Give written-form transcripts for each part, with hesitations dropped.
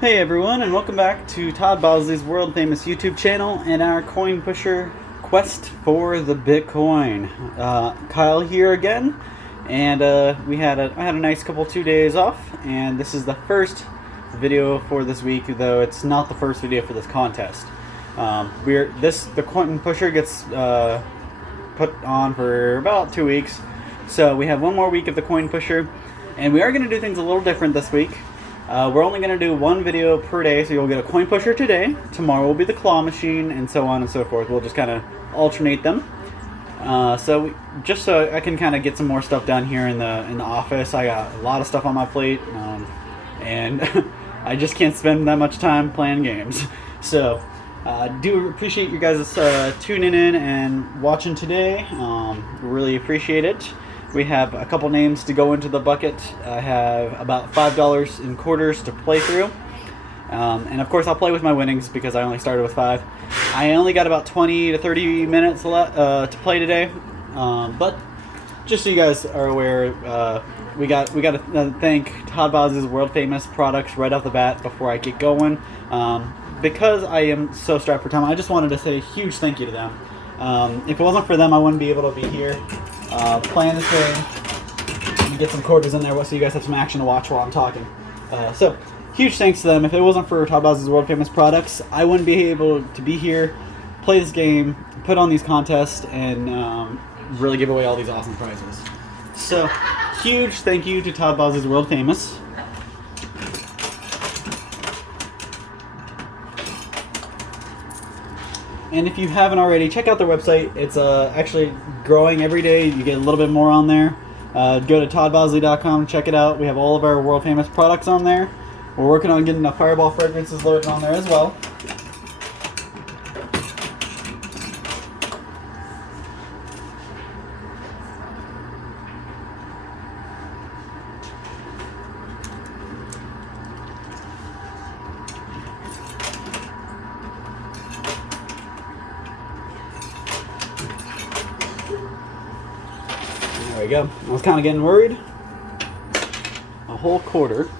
Hey everyone, and welcome back to Todd Bosley's world famous YouTube channel and our coin pusher quest for the Bitcoin. Kyle here again, and I had a nice couple 2 days off, and this is the first video for this week, though it's not the first video for this contest. The coin pusher gets put on for about 2 weeks, so we have one more week of the coin pusher, and we are going to do things a little different this week. We're only going to do one video per day, so you'll get a coin pusher today. Tomorrow will be the claw machine, and so on and so forth. We'll just kind of alternate them. Just so I can kind of get some more stuff done here in the office. I got a lot of stuff on my plate, and I just can't spend that much time playing games. So, do appreciate you guys tuning in and watching today. Really appreciate it. We have a couple names to go into the bucket. I have about $5 in quarters to play through. And of course I'll play with my winnings because I only started with 5. I only got about 20 to 30 minutes to play today. But just so you guys are aware, we got to thank Todd Bosley's world famous products right off the bat before I get going. Because I am so strapped for time, I just wanted to say a huge thank you to them. If it wasn't for them, I wouldn't be able to be here playing this game and get some quarters in there so you guys have some action to watch while I'm talking. So, huge thanks to them. If it wasn't for Todd Bosley's world famous products, I wouldn't be able to be here, play this game, put on these contests, and really give away all these awesome prizes. So, huge thank you to Todd Bosley's world famous. And if you haven't already, check out their website. It's actually growing every day. You get a little bit more on there. Go to toddbosley.com, check it out. We have all of our world famous products on there. We're working on getting the Fireball fragrances loaded on there as well. There we go. I was kind of getting worried. A whole quarter.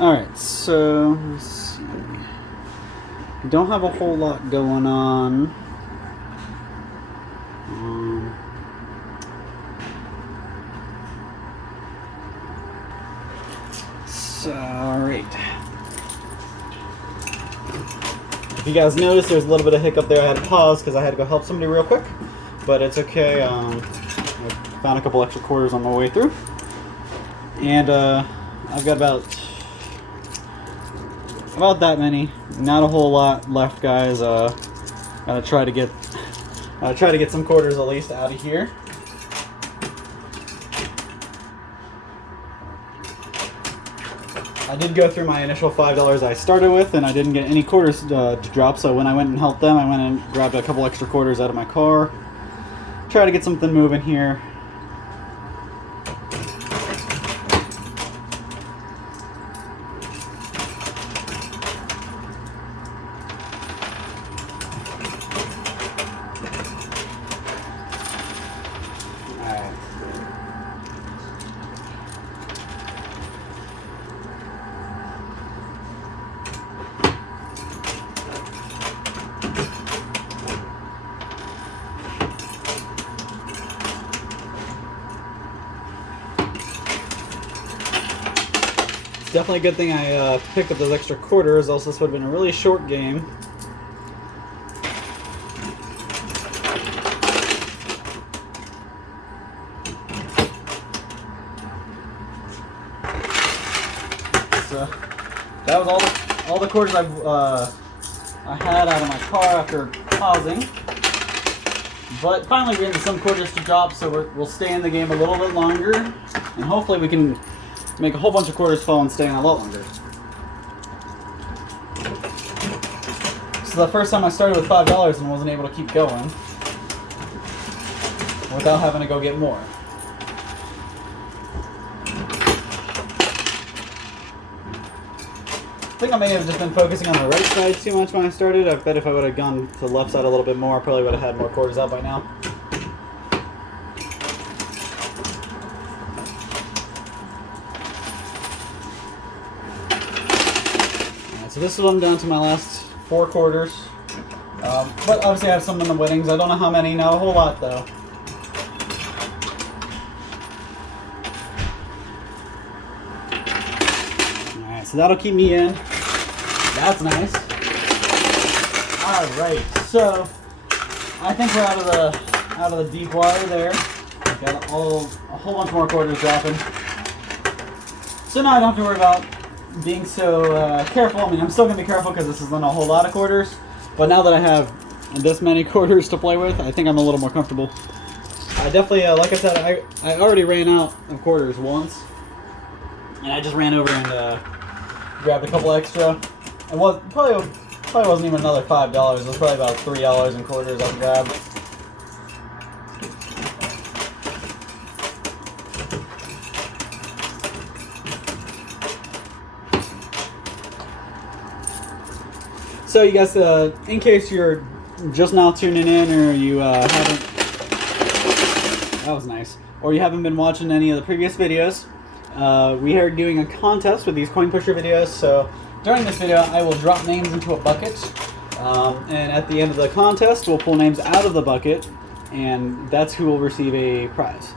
Alright, so let's see. Don't have a whole lot going on. Alright. If you guys noticed, there's a little bit of hiccup there. I had to pause because I had to go help somebody real quick. But it's okay. I found a couple extra quarters on my way through. And I've got about that many. Not a whole lot left, guys. Gotta try to get some quarters at least out of here. I did go through my initial $5 I started with, and I didn't get any quarters to drop. So when I went and helped them, I went and grabbed a couple extra quarters out of my car. Try to get something moving here. Definitely a good thing I picked up those extra quarters, else this would have been a really short game. So that was all the quarters I had out of my car after pausing. But finally we're getting some quarters to drop, so we'll stay in the game a little bit longer. And hopefully we can make a whole bunch of quarters fall and stay in a lot longer. So the first time I started with $5 and wasn't able to keep going without having to go get more. I think I may have just been focusing on the right side too much when I started. I bet if I would have gone to the left side a little bit more, I probably would have had more quarters out by now. Alright, so this is what I'm down to my last 4 quarters. But obviously I have some in the winnings. I don't know how many, not a whole lot though. Alright, so that'll keep me in. That's nice. Alright, so I think we're out of the deep water there. We've got a whole bunch more quarters dropping. So now I don't have to worry about being so careful. I mean, I'm still going to be careful because this isn't a whole lot of quarters. But now that I have this many quarters to play with, I think I'm a little more comfortable. I definitely, like I said, I already ran out of quarters once. And I just ran over and grabbed a couple extra. It was probably wasn't even another $5. It was probably about $3 in quarters I grabbed. So you guys, in case you're just now tuning in, or you haven't, that was nice, or you haven't been watching any of the previous videos, we are doing a contest with these coin pusher videos. So during this video, I will drop names into a bucket, and at the end of the contest, we'll pull names out of the bucket, and that's who will receive a prize.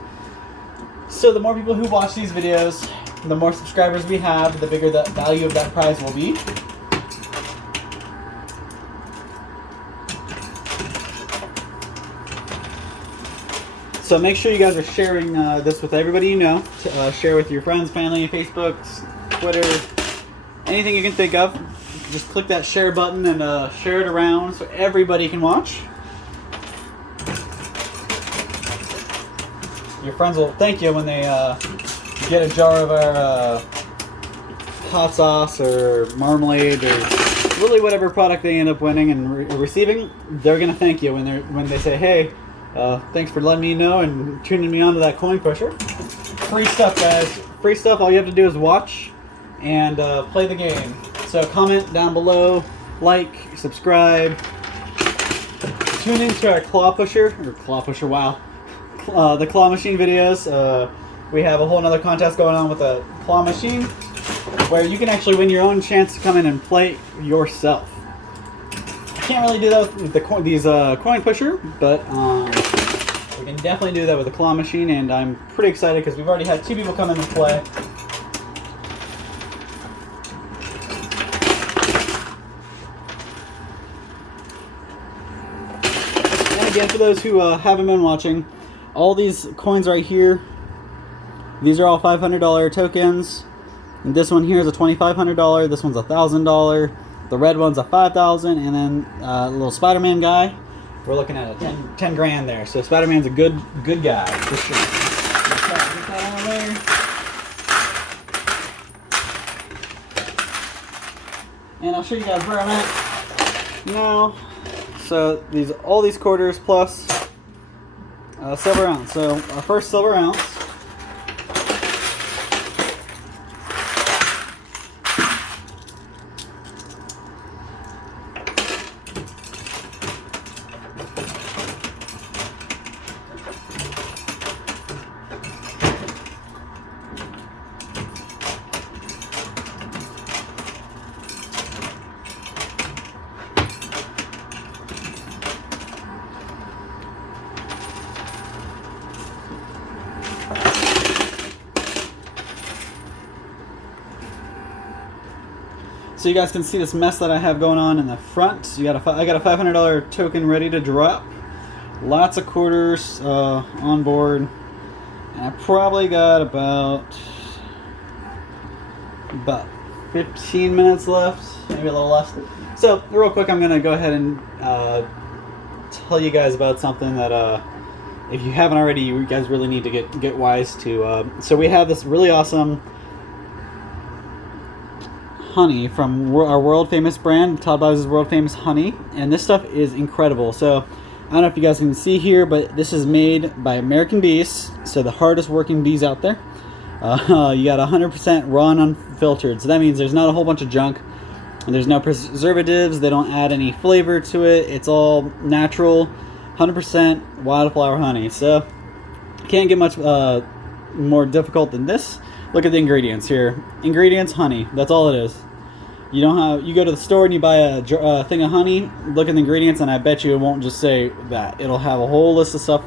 So the more people who watch these videos, the more subscribers we have, the bigger the value of that prize will be. So make sure you guys are sharing this with everybody you know. Share with your friends, family, Facebook, Twitter, anything you can think of. Just click that share button and share it around so everybody can watch. Your friends will thank you when they get a jar of our hot sauce or marmalade or really whatever product they end up winning and receiving. They're gonna thank you when they say, "Hey, thanks for letting me know and tuning me on to that coin pusher." Free stuff, guys. Free stuff. All you have to do is watch and play the game. So comment down below, like, subscribe. Tune into our claw pusher, wow. The claw machine videos. We have a whole nother contest going on with the claw machine where you can actually win your own chance to come in and play yourself. I can't really do that with these coin pusher, but we can definitely do that with the claw machine, and I'm pretty excited because we've already had 2 people come in and play. And again, for those who haven't been watching, all these coins right here, these are all $500 tokens. And this one here is a $2,500. This one's a $1,000. The red one's a $5,000, and then a little Spider-Man guy. We're looking at a 10 grand there. So Spider-Man's a good guy for sure. Get that on there. And I'll show you guys where I'm at now. So all these quarters plus silver ounce. So our first silver ounce. So you guys can see this mess that I have going on in the front. I got a $500 token ready to drop. Lots of quarters on board. And I probably got about 15 minutes left, maybe a little less. So real quick, I'm gonna go ahead and tell you guys about something that if you haven't already, you guys really need to get wise to. So we have this really awesome honey from our world famous brand, Todd Bowsley's world famous honey, and this stuff is incredible. So I don't know if you guys can see here, but this is made by American bees, so the hardest working bees out there. You got 100% raw and unfiltered, so that means there's not a whole bunch of junk, and there's no preservatives. They don't add any flavor to it. It's all natural, 100% wildflower honey. So can't get much more difficult than this. Look at the ingredients here. Ingredients, honey. That's all it is. You go to the store and you buy a thing of honey. Look at the ingredients, and I bet you it won't just say that. It'll have a whole list of stuff.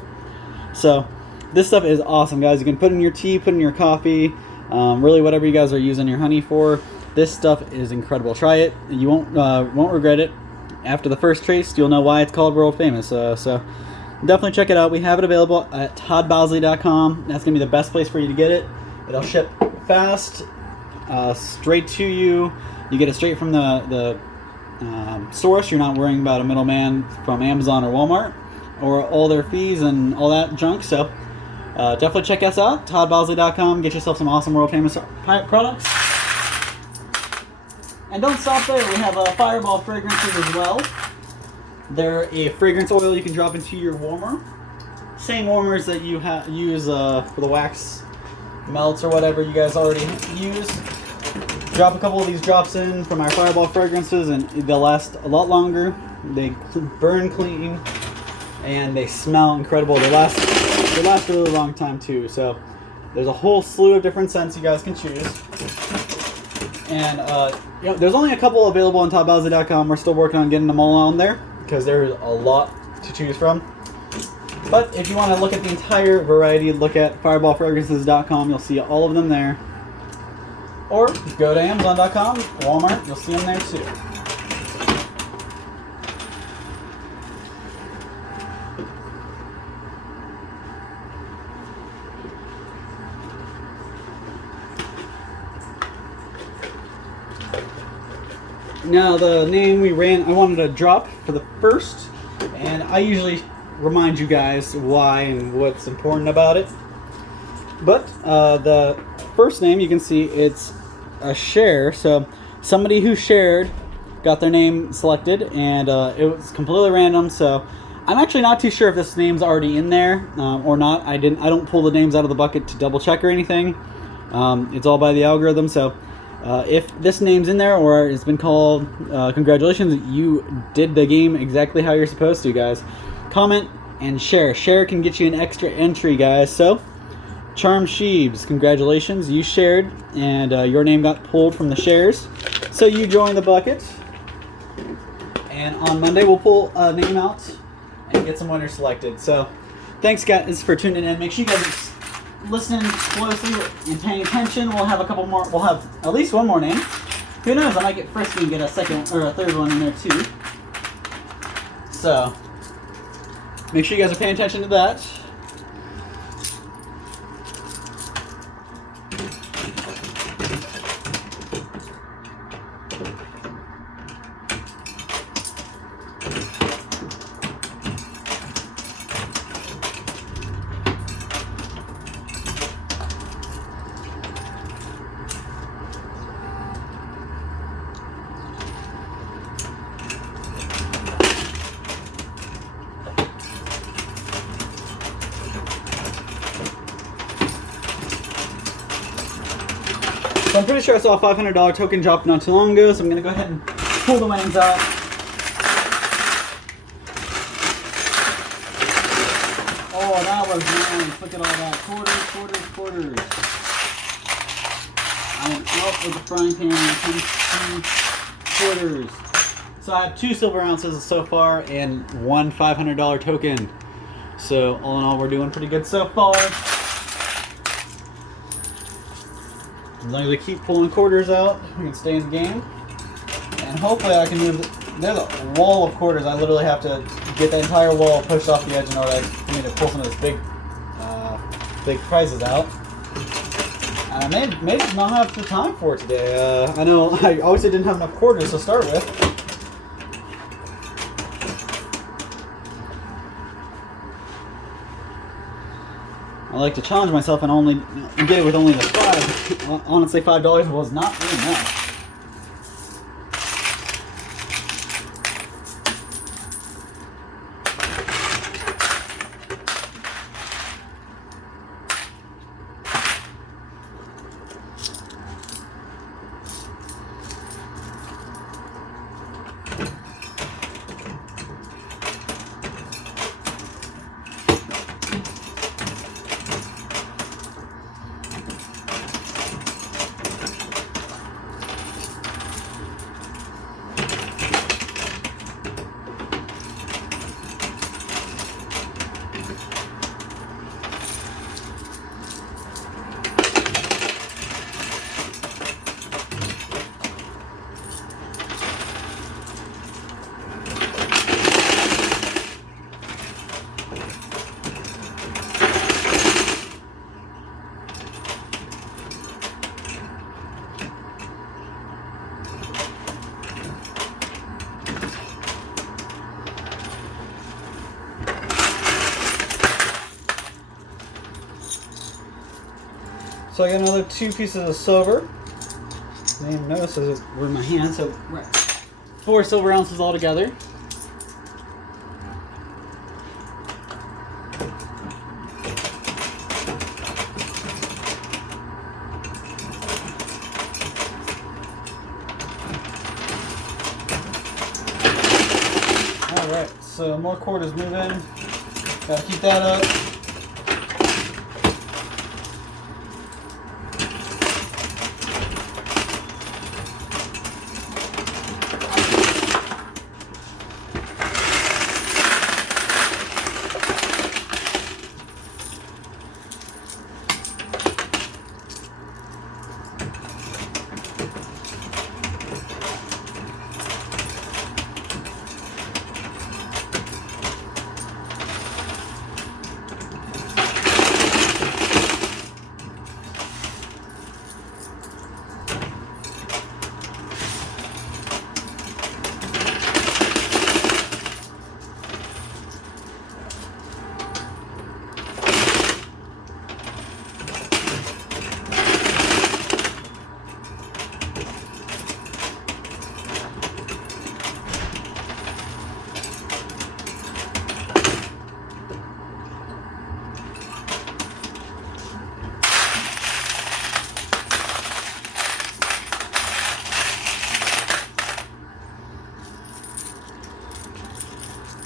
So this stuff is awesome, guys. You can put in your tea, put in your coffee, really whatever you guys are using your honey for. This stuff is incredible. Try it. You won't regret it. After the first taste, you'll know why it's called world famous. So definitely check it out. We have it available at toddbowsley.com. That's going to be the best place for you to get it. It'll ship fast, straight to you. You get it straight from the source. You're not worrying about a middleman from Amazon or Walmart or all their fees and all that junk. So definitely check us out, toddbowsley.com. Get yourself some awesome world famous products. And don't stop there. We have Fireball fragrances as well. They're a fragrance oil you can drop into your warmer. Same warmers that you use for the wax melts or whatever you guys already use. Drop a couple of these drops in from our Fireball fragrances, and they'll last a lot longer. They burn clean, and they smell incredible. They last a really long time too. So there's a whole slew of different scents you guys can choose. And there's only a couple available on toddbowsley.com. We're still working on getting them all on there because there's a lot to choose from. But if you want to look at the entire variety, look at fireballfragrances.com. You'll see all of them there. Or go to Amazon.com, Walmart. You'll see them there too. Now the name I wanted a drop for the first, and I usually remind you guys why and what's important about it. But the first name, you can see it's a share, so somebody who shared got their name selected, and it was completely random. So I'm actually not too sure if this name's already in there or not. I don't pull the names out of the bucket to double check or anything. It's all by the algorithm. So if this name's in there or it's been called, congratulations, you did the game exactly how you're supposed to, guys. Comment and share. Share can get you an extra entry, guys. So Charm Sheebs, congratulations, you shared, and your name got pulled from the shares, so you joined the bucket. And on Monday we'll pull a name out and get some winners selected. So thanks guys for tuning in. Make sure you guys are listening closely and paying attention. We'll have a couple more. We'll have at least one more name. Who knows? I might get frisky and get a second or a third one in there too. So make sure you guys are paying attention to that. So I'm pretty sure I saw a $500 token drop not too long ago, so I'm going to go ahead and pull the winnings out. Oh, that was nice. Look at all that. Quarters. I am out with the frying pan when it comes to quarters. So I have 2 silver ounces so far and 1 $500 token. So all in all, we're doing pretty good so far. As long as we keep pulling quarters out, we can stay in the game. And hopefully I can move. There's a wall of quarters. I literally have to get the entire wall pushed off the edge in order for me to pull some of these big prizes out. I may just not have the time for it today. I know I obviously didn't have enough quarters to start with. I like to challenge myself and only get it with only the $5. Honestly, $5 was not enough. So I got another 2 pieces of silver. I didn't even notice as it were in my hand. So 4 silver ounces altogether. Alright, so more quarters move in. Gotta keep that up.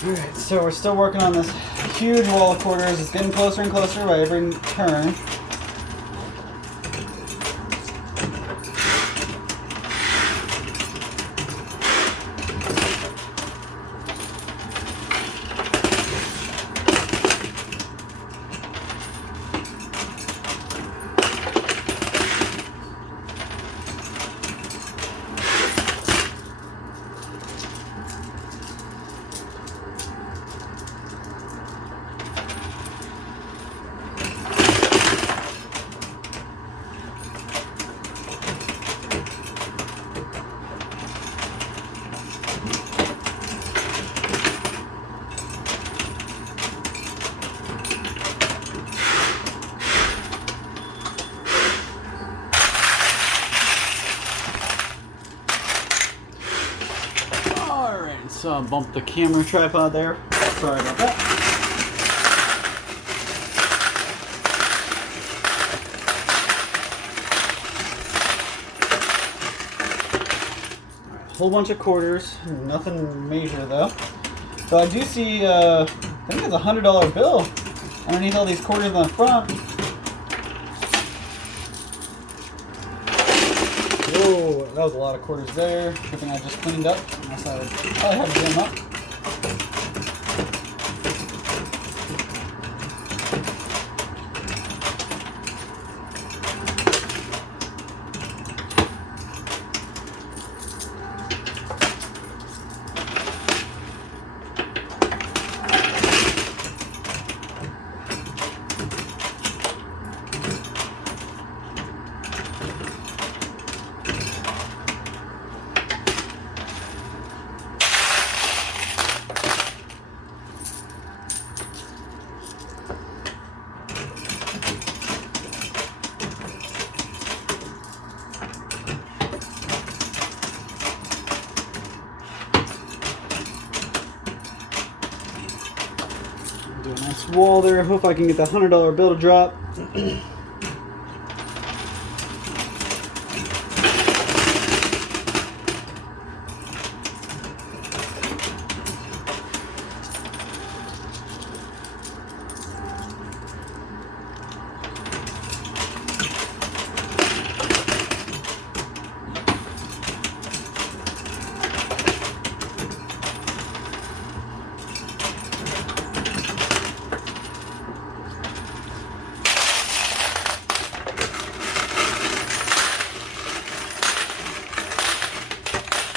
Alright, so we're still working on this huge wall of quarters. It's getting closer and closer by every turn. So I bumped the camera tripod there. Sorry about that. Right, whole bunch of quarters, nothing major though. So I do see, I think it's a $100 bill underneath all these quarters on the front. Whoa, that was a lot of quarters there. Good thing I just cleaned up. Unless I would probably have to get them up. Do a nice wall there. Hope I can get that $100 bill to drop.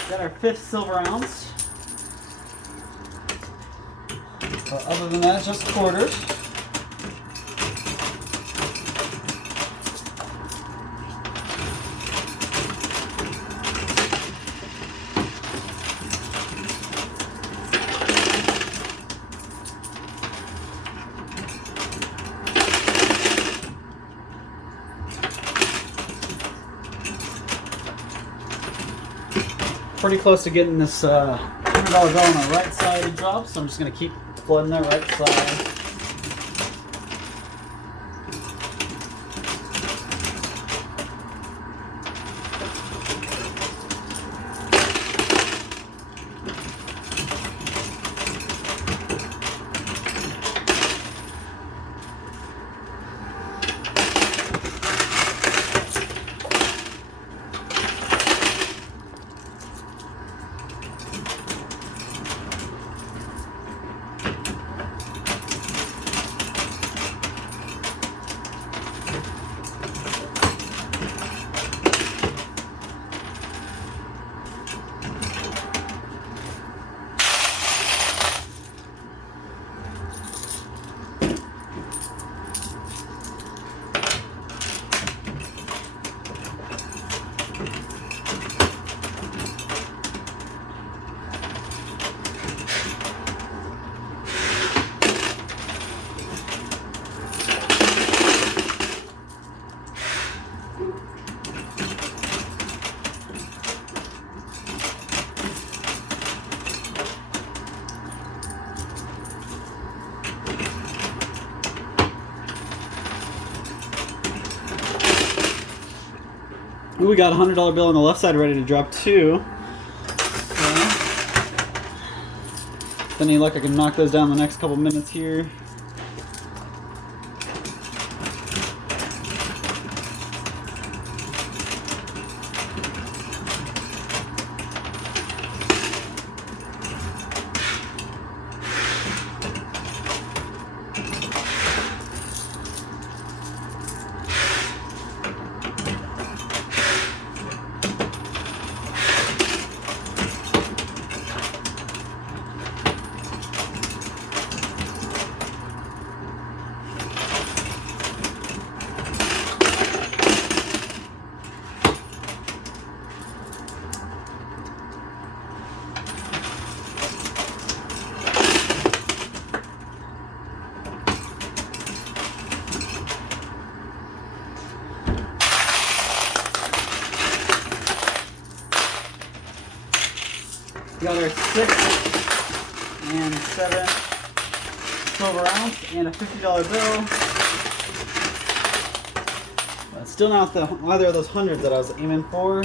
Got our 5th silver ounce. But other than that, just quarters. Pretty close to getting this $100 bill on the right side to drop, so I'm just going to keep flooding that right side. Ooh, we got a $100 bill on the left side ready to drop too. So, with any luck, I can knock those down the next couple minutes here. Got our 6th and 7th silver ounce and a $50 bill. But still not either of those hundreds that I was aiming for.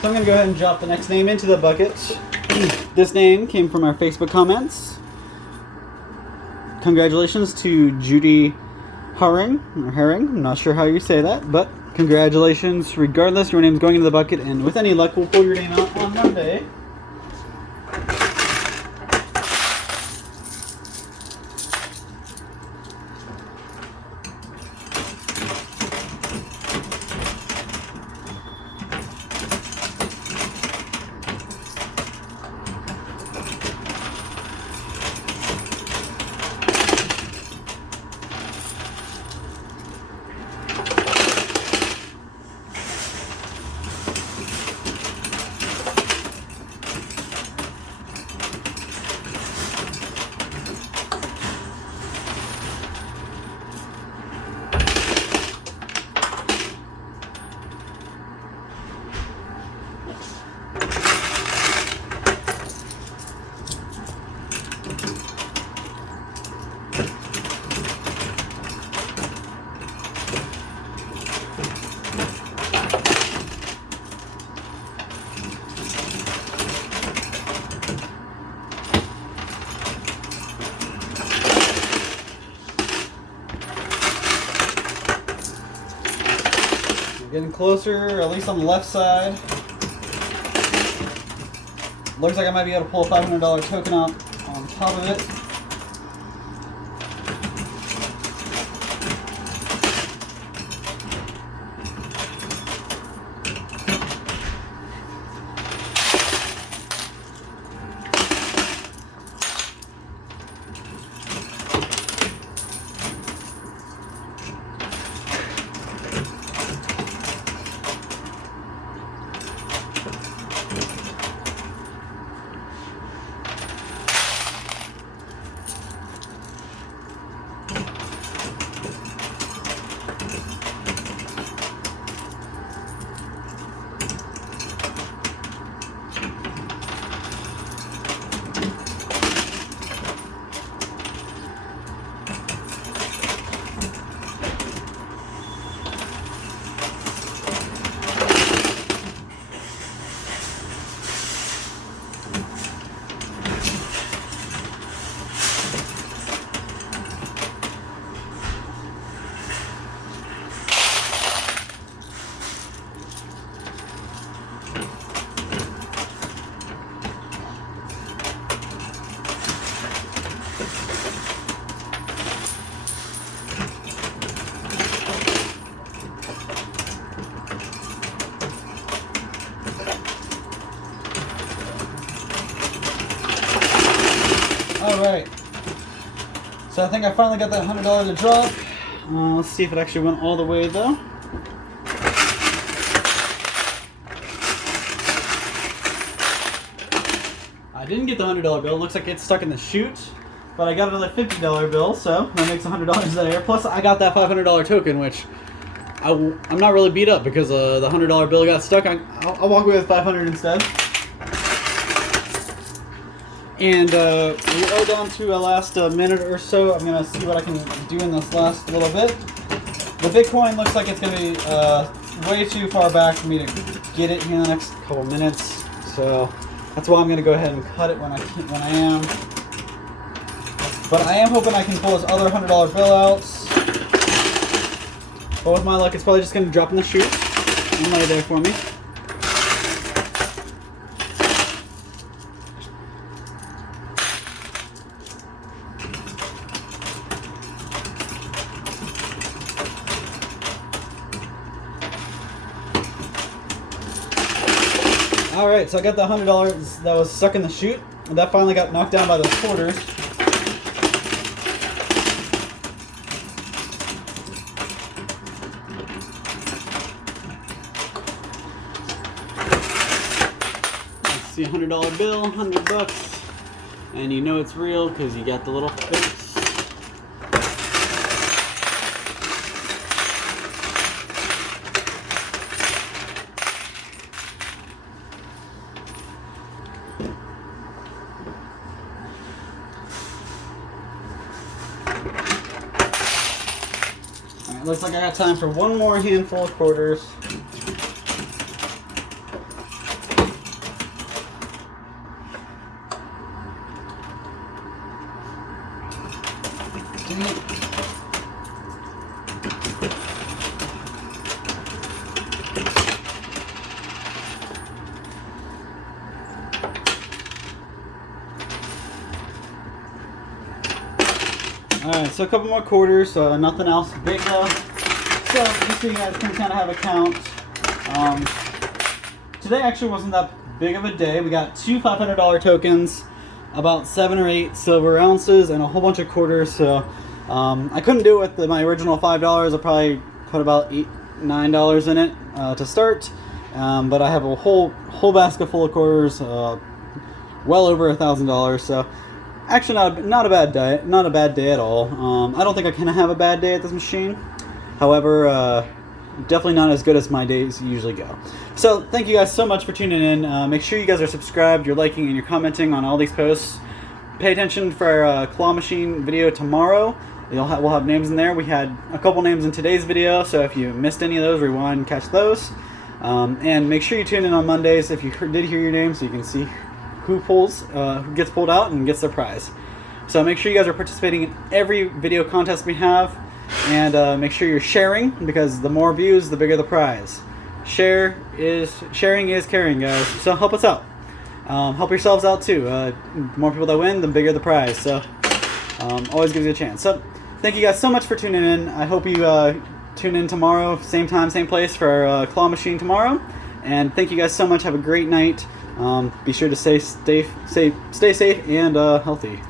So I'm going to go ahead and drop the next name into the bucket. This name came from our Facebook comments. Congratulations to Judy Herring, I'm not sure how you say that, but congratulations. Regardless, your name's going into the bucket, and with any luck, we'll pull your name out on Monday. Getting closer, at least on the left side. Looks like I might be able to pull a $500 token out on top of it. Alright, so I think I finally got that $100 to drop. Let's see if it actually went all the way though. I didn't get the $100 bill, it looks like it's stuck in the chute, but I got another $50 bill, so that makes $100 there. Plus I got that $500 token, which I'm not really beat up because the $100 bill got stuck. I'll walk away with $500 instead. And we are down to a last minute or so. I'm going to see what I can do in this last little bit. The Bitcoin looks like it's going to be way too far back for me to get it in the next couple minutes. So that's why I'm going to go ahead and cut it when I am. But I am hoping I can pull this other $100 bill out. But with my luck, it's probably just going to drop in the chute and lay there for me. Alright, so I got the $100 that was stuck in the chute, and that finally got knocked down by those quarters. Let's see, $100 bill, $100, and you know it's real because you got the little face. Looks like I got time for one more handful of quarters. Dang it. Alright, so a couple more quarters, nothing else big though. So, just so you guys can kind of have a count. Today actually wasn't that big of a day. We got two $500 tokens, about 7 or 8 silver ounces, and a whole bunch of quarters. So, I couldn't do it with my original $5. I probably put about $8, $9 in it to start. But I have a whole basket full of quarters, well over $1,000. So. Actually, not a bad day. Not a bad day at all. I don't think I can have a bad day at this machine. However, definitely not as good as my days usually go. So thank you guys so much for tuning in. Make sure you guys are subscribed, you're liking, and you're commenting on all these posts. Pay attention for our claw machine video tomorrow. We'll have names in there. We had a couple names in today's video, so if you missed any of those, rewind and catch those. And make sure you tune in on Mondays if you did hear your name, so you can see who gets pulled out and gets their prize. So make sure you guys are participating in every video contest we have, and make sure you're sharing, because the more views, the bigger the prize. sharing is caring, guys. So help us out. Help yourselves out too. The more people that win, the bigger the prize. So always gives you a chance. So thank you guys so much for tuning in. I hope you tune in tomorrow, same time, same place for our claw machine tomorrow. And thank you guys so much. Have a great night. Be sure to stay safe and healthy.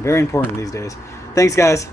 Very important these days. Thanks, guys.